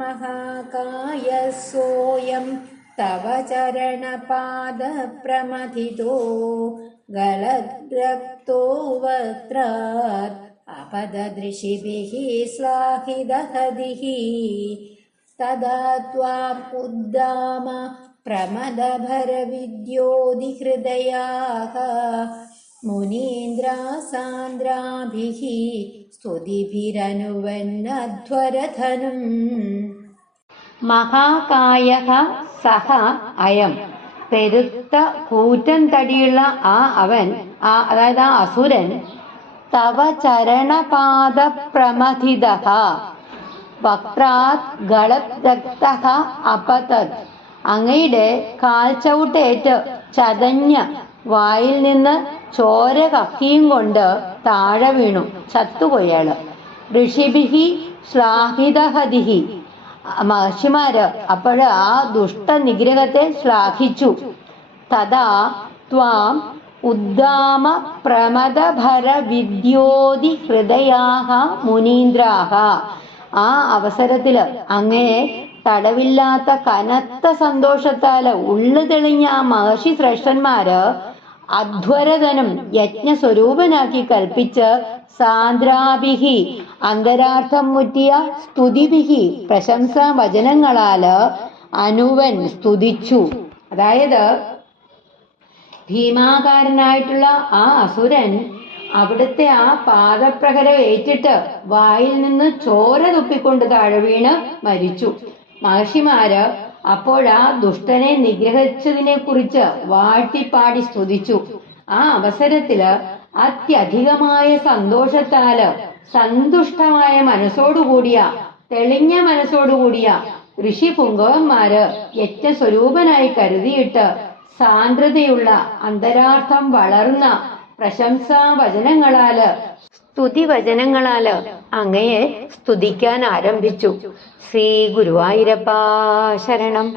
महाकाय सोऽयं तव चरणपादप्रमथितो गलद्रक्तो वक्त्रात् अपददृशिभिः स्लाहिदहदिः तदा त्वाम् उद्दाम प्रमदभरविद्योधिहृदयाः मुनीन्द्रासान्द्राभिः स्तुतिभिरनुवन्नध्वरधनुम् മഹാകായ സഹ അയം. പെരുത്ത കൂറ്റൻ തടിയുള്ള ആ അവൻ ആ അതായത് ആ അസുരൻ തവ ചരണപാദ പ്രമഥിത വക്രാത് ഗളരക്ത അപതത്. അങ്ങയുടെ കാൽച്ചവിട്ടേറ്റ് ചതഞ്ഞ വായിൽ നിന്ന് ചോര കക്കിയും കൊണ്ട് താഴെ വീണു ചത്തുപോയാൾ. ഋഷിഭിഹി ശ്ലാഘിതഹതിഹി. മഹർഷിമാര് അപ്പോൾ ആ ദുഷ്ട നിഗ്രഹത്തെ ശ്ലാഘിച്ചു. തഥാ ത്വാം ഉദ്ദാമ പ്രമദഭര വിദ്യോതി ഹൃദയാഹ മുനീന്ദ്രാഹ. ആ അവസരത്തിൽ അങ്ങനെ തടവില്ലാത്ത കനത്ത സന്തോഷത്താൽ ഉള്ളു തെളിഞ്ഞ ആ മഹർഷി ശ്രേഷ്ഠന്മാര് അധ്വരതനും യജ്ഞസ്വരൂപനാക്കി കൽപ്പിച്ച് സാന്ദ്രാഭിഹി അന്തരാർത്ഥം മുറ്റിയ സ്തുതിഭിഹി പ്രശംസാ വചനങ്ങളാൽ അനുവൻ സ്തുതിച്ചു. അതായത് ഭീമാകാരനായിട്ടുള്ള ആ അസുരൻ അവിടുത്തെ ആ പാദപ്രഹരം ഏറ്റിട്ട് വായിൽ നിന്ന് ചോര തുപ്പിക്കൊണ്ട് താഴെ വീണ് മരിച്ചു. മഹർഷിമാര് അപ്പോഴാ ദുഷ്ടനെ നിഗ്രഹിച്ചതിനെ കുറിച്ച് വാഴ്ത്തിപ്പാടി സ്തുതിച്ചു. ആ അവസരത്തിൽ അത്യധികമായ സന്തോഷത്താൽ സന്തുഷ്ടമായ മനസ്സോടുകൂടിയ തെളിഞ്ഞ മനസ്സോടുകൂടിയ ഋഷി പുങ്കവന്മാര് യജ്ഞസ്വരൂപനായി കരുതിയിട്ട് സാന്ദ്രതയുള്ള അന്തരാർത്ഥം വളർന്ന പ്രശംസാ വചനങ്ങളാൽ സ്തുതി വചനങ്ങളാൽ അങ്ങയെ സ്തുതിക്കാൻ ആരംഭിച്ചു. ശ്രീ ഗുരുവായൂരപ്പ ശരണം.